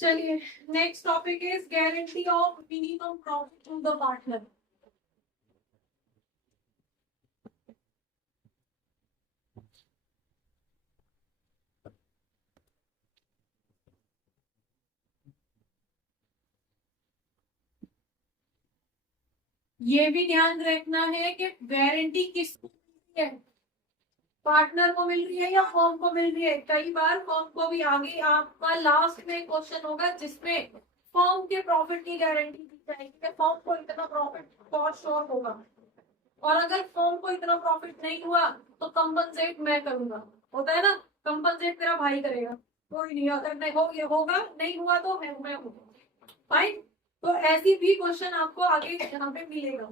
चलिए, next topic is guarantee of minimum profit to the partner. ये भी ध्यान रखना है कि गारंटी किसको मिल रही है, पार्टनर को मिल रही है या फर्म को मिल रही है। कई बार फर्म को भी, आगे आपका लास्ट में क्वेश्चन होगा जिसमें फर्म के प्रॉफिट की गारंटी दी जाएगी कि फर्म को इतना प्रॉफिट फॉर श्योर होगा, और अगर फर्म को इतना प्रॉफिट नहीं हुआ तो कंपनसेट मैं करूंगा। होता है ना, कंपनसेट मेरा भाई करेगा, कोई नहीं। अगर नहीं हो, ये होगा, नहीं हुआ तो मैं हूँ। फाइन। तो ऐसी भी क्वेश्चन आपको आगे यहाँ पे मिलेगा।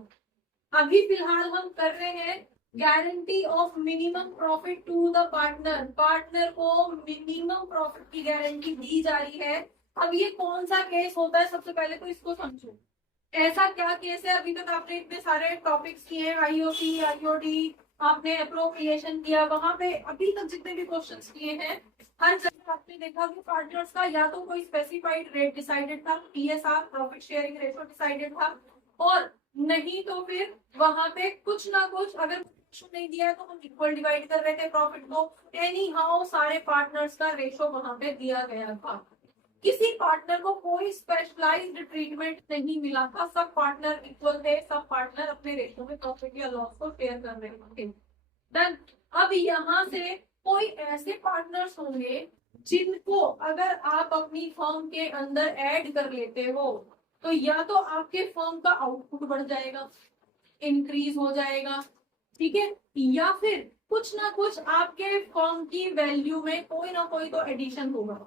अभी फिलहाल हम कर रहे हैं guarantee of minimum profit to the partner. Partner को मिनिमम प्रॉफिट की गारंटी दी जा रही है। अब ये कौन सा केस होता है, सबसे पहले तो इसको समझो। ऐसा क्या केस है, अभी तक आपने इतने सारे टॉपिक्स किए, आईओटी, आईओडी, आपने अप्रोप्रिएशन किया, वहां पे अभी तक जितने भी क्वेश्चंस किए हैं हर जगह आपने देखा कि पार्टनर्स का या तो कोई स्पेसिफाइड रेट डिसाइडेड था, PSR profit sharing ratio decided था, और नहीं तो फिर वहां पे कुछ ना कुछ, अगर नहीं दिया है तो हम इक्वल डिवाइड कर रहे थे प्रॉफिट को। एनी हाउ सारे पार्टनर्स का रेशो वहां पे दिया गया था। किसी पार्टनर को कोई स्पेशलाइज्ड ट्रीटमेंट नहीं मिला था, सब पार्टनर इक्वल थे, सब पार्टनर अपने रेशो में प्रॉफिट या लॉस को शेयर कर रहे थे। देन अब यहाँ से कोई ऐसे पार्टनर्स होंगे जिनको अगर आप अपनी फर्म के अंदर ऐड कर लेते हो तो या तो आपके फर्म का आउटपुट बढ़ जाएगा, इंक्रीज हो जाएगा, ठीक है, या फिर कुछ ना कुछ आपके फर्म की वैल्यू में कोई ना कोई तो एडिशन होगा।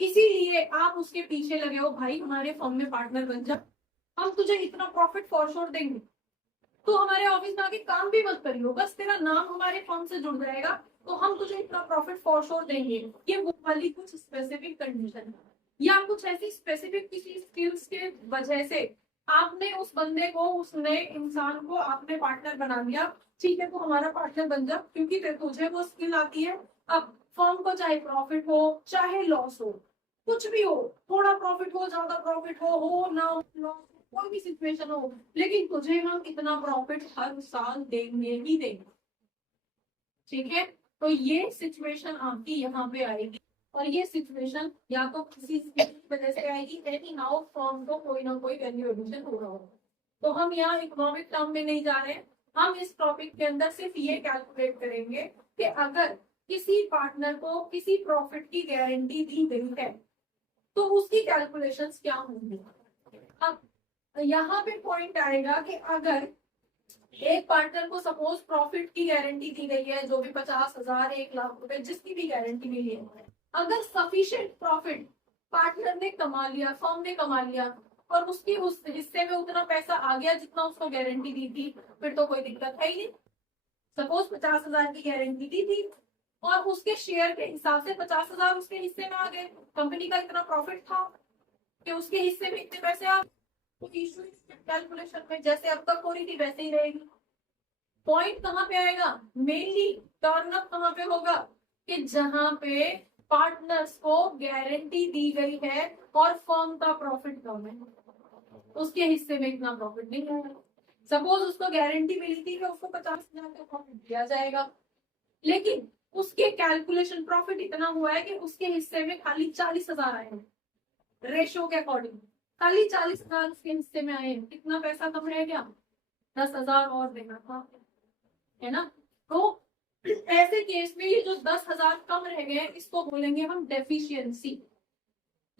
इसीलिए आप उसके पीछे लगे हो, भाई हमारे फर्म में पार्टनर बन जा, हम तुझे इतना प्रॉफिट फॉर श्योर देंगे, तो हमारे ऑफिस में आके काम भी मत करियो, बस तेरा नाम हमारे फर्म से जुड़ जाएगा तो हम तुझे इतना प्रॉफिट फॉर श्योर देंगे। ये वो वाली कुछ स्पेसिफिक कंडीशन है, या कुछ ऐसी स्पेसिफिक किसी स्किल्स के वजह से आपने उस बंदे को, उस नए इंसान को आपने पार्टनर बना दिया। ठीक है, तो हमारा पार्टनर बन जा, क्योंकि तुझे वो स्किल आती है। अब फर्म को चाहे प्रॉफिट हो चाहे लॉस हो, कुछ भी हो, थोड़ा प्रॉफिट हो, ज्यादा प्रॉफिट हो ना हो, कोई भी सिचुएशन हो, लेकिन तुझे हम इतना प्रॉफिट हर साल देंगे ही देंगे। ठीक है, तो ये सिचुएशन आपकी यहाँ पे आएगी, और ये सिचुएशन या तो किसी वजह से आएगी, एनी हाउ फर्म को कोई ना कोई वैल्यू एडिशन हो रहा होगा। तो हम यहाँ इकोनॉमिक टर्म में नहीं जा रहे हैं, हम इस टॉपिक के अंदर सिर्फ ये कैलकुलेट करेंगे कि अगर किसी पार्टनर को किसी प्रॉफिट की गारंटी दी गई है तो उसकी कैलकुलेशंस क्या होंगी। अब यहाँ पे पॉइंट आएगा कि अगर एक पार्टनर को सपोज प्रॉफिट की गारंटी दी गई है, जो भी 50,000, 1 लाख रुपए, जिसकी भी गारंटी मिली है, अगर सफिशिएंट प्रॉफिट पार्टनर ने कमा लिया, फर्म ने कमा लिया, और उसकी उस हिस्से में उतना पैसा आ गया जितना उसको गारंटी दी थी, फिर तो कोई दिक्कत है ही नहीं। सपोज 50,000 की गारंटी दी थी और उसके शेयर के हिसाब से 50,000 उसके हिस्से में आ गए, कंपनी का इतना प्रॉफिट था कि उसके हिस्से में इतने पैसे आ, तो इशू कैलकुलेशन में जैसे अब तक हो रही थी वैसे ही रहेगी। पॉइंट कहाँ पे आएगा, मेनली टर्न अप कहाँ पे होगा, कि जहां पे पार्टनर्स को गारंटी दी गई है और फर्म का प्रॉफिट कम है, उसके हिस्से में इतना प्रॉफिट नहीं है। सपोज उसको गारंटी मिली थी कि उसको 50,000 का प्रॉफिट दिया जाएगा, लेकिन उसके कैलकुलेशन प्रॉफिट इतना हुआ है कि उसके हिस्से में खाली 40,000 आए हैं, रेशो के अकॉर्डिंग खाली 40,000 उसके हिस्से में आए हैं। कितना पैसा कम रह गया, 10,000 और देना था, है ना। तो ऐसे केस में ये जो 10,000 कम रह गए इसको बोलेंगे हम डेफिशिएंसी।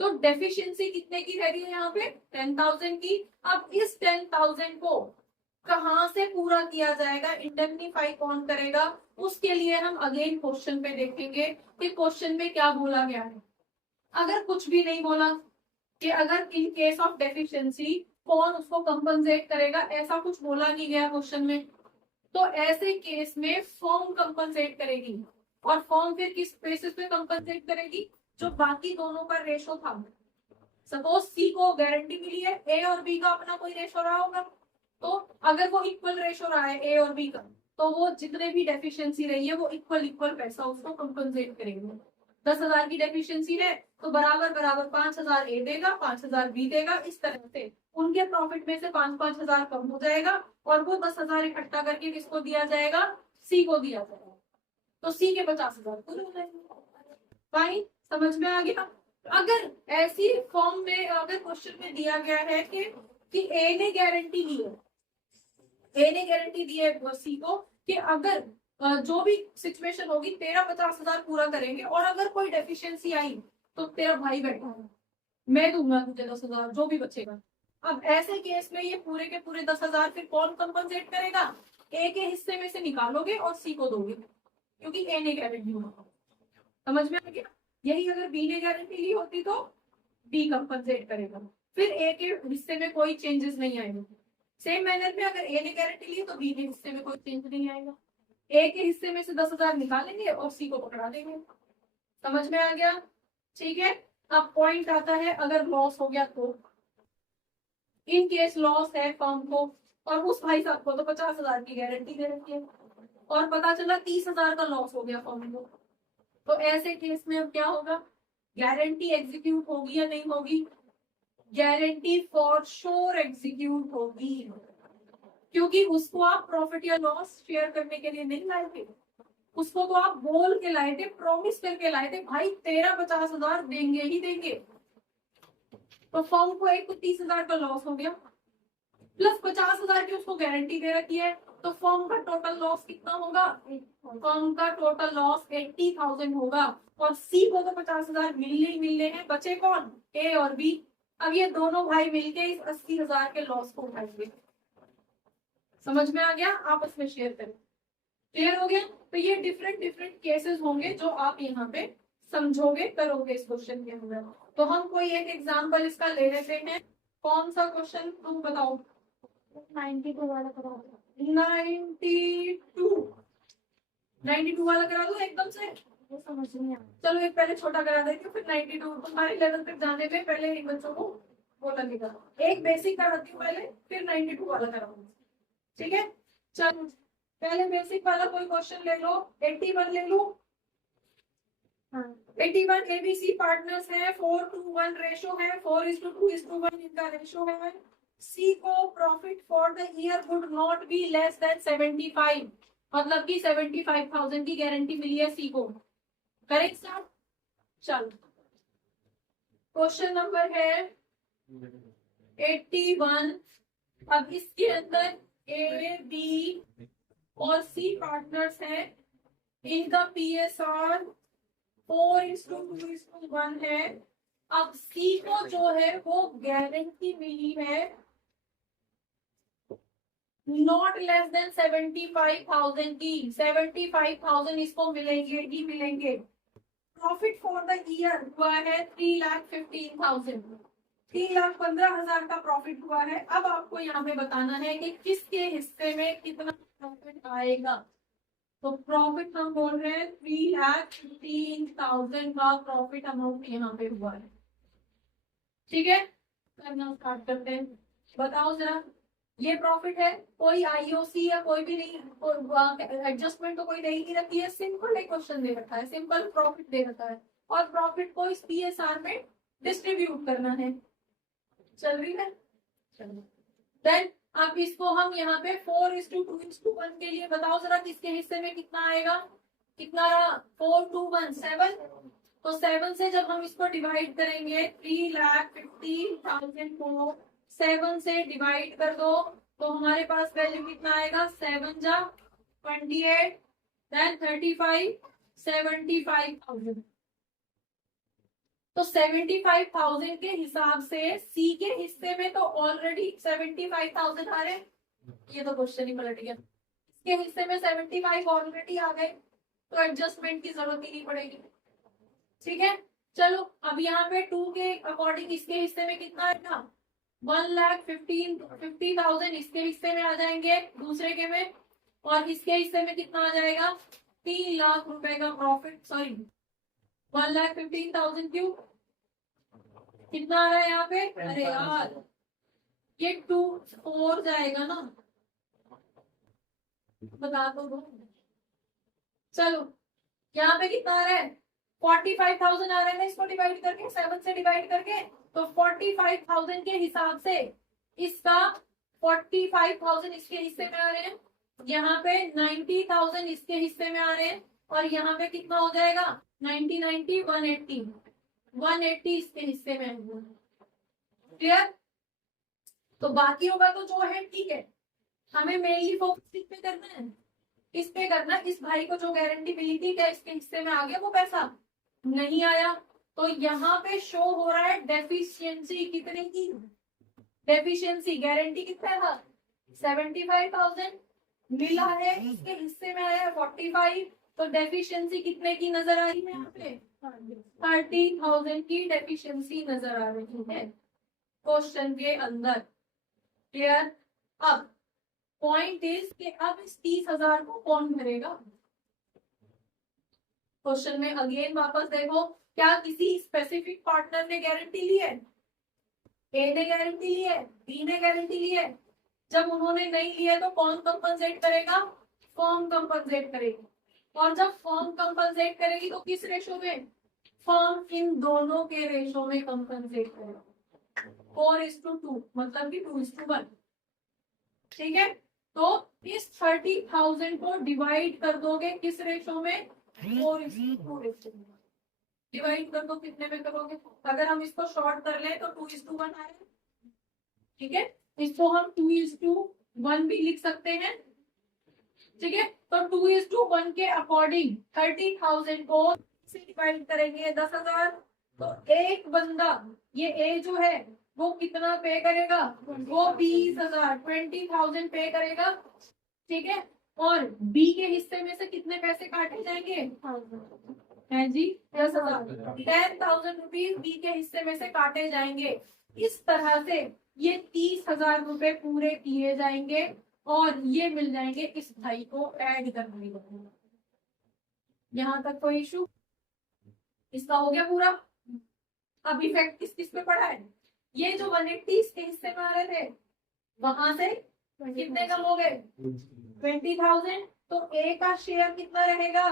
तो डेफिशिएंसी कितने की रह रही है यहाँ पे, 10,000 की। अब इस 10,000 को कहाँ से पूरा किया जाएगा, इंडेमनीफाई कौन करेगा, उसके लिए हम अगेन क्वेश्चन पे देखेंगे कि क्वेश्चन में क्या बोला गया है। अगर कुछ भी नहीं बोला कि अगर इन केस ऑफ डेफिशिएंसी कौन उसको कंपनसेट करेगा, ऐसा कुछ बोला नहीं गया क्वेश्चन में, तो ऐसे केस में फर्म कंपनसेट करेगी। और फर्म फिर किस बेसिस पे कंपनसेट करेगी, जो बाकी दोनों का रेशो था। सपोज सी को गारंटी मिली है, ए और बी का अपना कोई रेशो रहा होगा, तो अगर वो इक्वल रेशो रहा है ए और बी का, तो वो जितने भी डेफिशिएंसी रही है वो इक्वल इक्वल पैसा उसको कंपनसेट करेंगे। 10,000 की डेफिशिएंसी है तो बराबर बराबर 5,000 ए देगा, 5,000 बी देगा। इस तरह से उनके प्रॉफिट में से 5,000 कम हो जाएगा और वो 10,000 इकट्ठा करके किसको दिया जाएगा, सी को दिया जाएगा। तो सी के 50,000 पूरे हो जाएंगे। भाई समझ में आ गया। अगर ऐसी फॉर्म में अगर क्वेश्चन में दिया गया है कि ए ने गारंटी ली है, ए ने गारंटी दी है सी को कि अगर जो भी सिचुएशन होगी तेरा 50,000 पूरा करेंगे और अगर कोई डेफिशिएंसी आई तो तेरा भाई बैठा है, मैं दूंगा तुझे 10,000 जो भी बचेगा। अब ऐसे केस में ये पूरे के पूरे 10,000 फिर कौन कंपनसेट करेगा, ए के हिस्से में से निकालोगे और सी को दोगे क्योंकि ए ने गारंटी होगा। समझ में आ गया। यही अगर बी ने गारंटी ली होती तो बी कंपनसेट करेगा, फिर ए के हिस्से में कोई चेंजेस नहीं आएंगे। सेम मैनर में अगर ए ने गारंटी ली तो बी के हिस्से में कोई चेंज नहीं आएगा। ए के हिस्से में से 10,000 निकालेंगे और सी को पकड़ा देंगे। समझ में आ गया। ठीक है। अब पॉइंट आता है अगर लॉस हो गया तो, इन केस लॉस है फर्म को और उस भाई साहब को तो 50,000 की गारंटी दे रखी है और पता चला 30,000 का लॉस हो गया फर्म को, तो ऐसे केस में अब क्या होगा, गारंटी एग्जीक्यूट होगी या नहीं होगी, गारंटी फॉर श्योर एग्जीक्यूट होगी क्योंकि उसको आप प्रॉफिट या लॉस शेयर करने के लिए नहीं लाए थे, उसको तो आप बोल के लाए थे, प्रॉमिस करके लाए थे भाई तेरा 50,000 देंगे ही देंगे। तो फर्म को एक तो 30,000 का लॉस हो गया प्लस 50,000 की उसको गारंटी दे रखी है, तो फर्म का टोटल लॉस कितना होगा, फर्म का टोटल लॉस 80,000 होगा और सी को तो 50,000 मिलने ही मिलने हैं, बचे कौन, ए और बी। अब ये दोनों भाई मिलके इस 80,000 के लॉस को उठाएंगे। समझ में आ गया, आपस में शेयर करें। क्लियर हो गया। तो ये डिफरेंट डिफरेंट केसेस होंगे जो आप यहाँ पे समझोगे करोगे इस क्वेश्चन के अंदर। तो हम कोई एक एग्जांपल इसका ले लेते हैं। कौन सा क्वेश्चन तुम बताओ, 92 वाला कराओ। 92 वाला करा दो एकदम से, वो समझ नहीं आया। चलो एक पहले छोटा करा देती हूँ फिर 92 तुम्हारे लेवल तक जाने में पहले इन बच्चों को वो लगेगा। एक बेसिक कराती हूँ पहले फिर 92 वाला कराऊंगी। ठीक है। चलो पहले बेसिक वाला कोई क्वेश्चन ले लो। 81 ले लो। 81 एबीसी पार्टनर्स है, 4:1 रेशो है, 4:2:1 इनका रेशो है। सी को profit for the year would not be less than 75, मतलब कि 75,000 की गारंटी मिली है सी को। Correct start. चलो क्वेश्चन नंबर है 81। अब इसके अंदर ए बी और सी पार्टनर्स है, इनका पीएसआर 4:2:1 है। अब सी को जो है वो गारंटी मिली है नॉट लेस देन 75,000 की, 75,000 इसको मिलेंगे ही मिलेंगे। प्रॉफिट फॉर द ईयर हुआ है 3,15,000, 3,15,000 का प्रॉफिट हुआ है। अब आपको यहाँ पे बताना है कि किसके हिस्से में कितना प्रॉफिट आएगा। तो प्रॉफिट हम बोल रहे हैं 3,15,000 का प्रॉफिट अमाउंट यहाँ पे हुआ है। ठीक है, करना स्टार्ट करते हैं। बताओ जरा, ये प्रॉफिट है, कोई आईओसी या कोई भी नहीं, एडजस्टमेंट तो कोई दे ही नहीं रखी है, सिंपल एक क्वेश्चन दे रखा है, सिंपल प्रॉफिट दे रखा है और प्रॉफिट को इस पीएसआर में डिस्ट्रीब्यूट करना है। चल रही है। देन अब इसको हम यहाँ पे 4:2:1 के लिए बताओ जरा किसके हिस्से में कितना आएगा, कितना 4:1 7। तो 7 से जब हम इसको डिवाइड करेंगे 3,15,000 को 7 से डिवाइड कर दो तो हमारे पास वैल्यू कितना आएगा, 7 जा 28 देन 35 75,000। तो 75,000 के हिसाब से सी के हिस्से में तो ऑलरेडी 75,000 आ रहे, ये तो क्वेश्चन ही पलट गया। इसके हिस्से में 75 ऑलरेडी आ गए तो एडजस्टमेंट की जरूरत ही नहीं पड़ेगी। ठीक है। चलो अब यहाँ पे 2 के अकॉर्डिंग इसके हिस्से में कितना आएगा, 1,50,000 इसके हिस्से में आ जाएंगे दूसरे के में, और इसके हिस्से में कितना आ जाएगा 3 लाख रुपए का प्रॉफिट, सॉरी 1,15,000 क्यों कितना आ रहा है यहाँ पे, अरे यार ये 2 4 जाएगा ना, बता दो। चलो यहाँ पे कितना आ रहा है 45,000 आ रहे हैं, इसको डिवाइड करके 7 से डिवाइड करके, तो 45,000 के हिसाब से इसका 45,000 इसके हिस्से में आ रहे हैं, यहाँ पे 90,000 इसके हिस्से में आ रहे हैं, और यहाँ पे कितना हो जाएगा 90 90 180 180 इसके हिस्से में है। क्लियर? तो बाकी होगा तो जो है ठीक है, हमें मेनली फोकस किस पे करना है, इस पे करना। इस भाई को जो गारंटी मिली थी क्या इसके हिस्से में आ गया वो पैसा? नहीं आया। तो यहाँ पे शो हो रहा है डेफिशिएंसी कितने की, डेफिशिएंसी गारंटी कितना था 75,000 मिला है, इसके हिस्से में आया है 45, तो डेफिशिएंसी कितने की नजर आ रही है यहाँ पे 30,000 की डेफिशिएंसी नजर आ रही है क्वेश्चन के अंदर। क्लियर? अब पॉइंट इज कि अब इस 30,000 को कौन भरेगा? क्वेश्चन में अगेन वापस देखो, क्या किसी स्पेसिफिक पार्टनर ने गारंटी ली है? ए ने गारंटी ली है, बी ने गारंटी ली है। जब उन्होंने नहीं लिया तो कौन कंपनसेट करेगा? फर्म कंपनसेट करेगी। और जब फर्म कंपनसेट करेगी तो किस रेशो में? फर्म इन दोनों के रेशो में कंपनसेट करेगा, 4:2, मतलब कि 2:1। ठीक है, तो इस 30,000 को डिवाइड कर दोगे किस रेशो में? 4:2 रेशो में। डिवाइड कर दो, कितने में करोगे? अगर हम इसको शॉर्ट कर ले तो 2:1 आए। ठीक है, इसको हम 2:1 भी लिख सकते हैं। ठीक है, तो 2:1 के अकॉर्डिंग 30,000 को से डिवाइड करेंगे 10,000, तो एक बंदा ये ए जो है वो कितना पे करेगा? वो 20,000 20,000 पे करेगा। ठीक है, और बी के हिस्से में से कितने पैसे काटे जाएंगे? है जी 10,000, 10,000 रुपीज बी के हिस्से में से काटे जाएंगे। इस तरह से ये 30,000 रुपए पूरे किए जाएंगे और ये मिल जाएंगे इस भाई को ऐड करने को। यहाँ तक कोई इशू? इसका हो गया पूरा। अब इफेक्ट किस किस पे पड़ा है? ये जो 180 इसके हिस्से में आ रहे थे वहां से कितने कम हो गए? 20,000। तो ए का शेयर कितना रहेगा?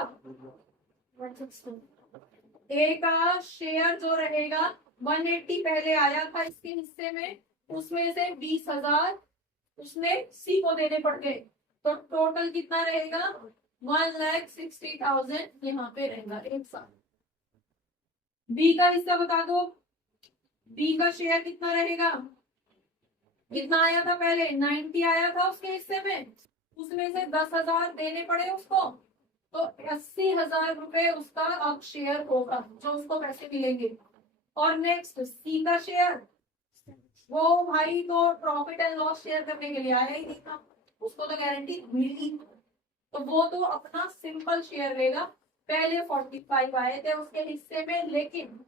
ए का शेयर जो रहेगा 180 पहले आया था इसके हिस्से में, उसमें से 20,000 उसने सी को देने पड़ गए, तो टोटल कितना रहेगा? 1,60,000 यहाँ पे रहेगा एक साथ। बी का हिस्सा बता दो, बी का शेयर कितना रहेगा? कितना आया था पहले? 90 आया था उसके हिस्से में, उसमें से 10,000 देने पड़े उसको, तो 80,000 रुपए उसका अब शेयर होगा जो उसको पैसे मिलेंगे। और नेक्स्ट सी का शेयर, वो भाई तो प्रॉफिट एंड लॉस शेयर करने के लिए आया ही नहीं था, उसको तो गारंटी मिली, तो वो तो अपना सिंपल शेयर लेगा। पहले 45 आए थे उसके हिस्से में, लेकिन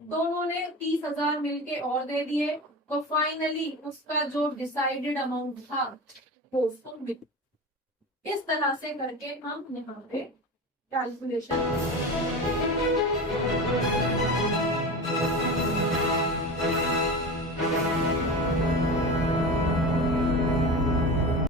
दोनों ने 30,000 मिलके और दे दिए, तो फाइनली उसका जो डिसाइडेड अमाउंट था वो उसको मिल। इस तरह से करके हम यहाँ पे कैलकुलेशन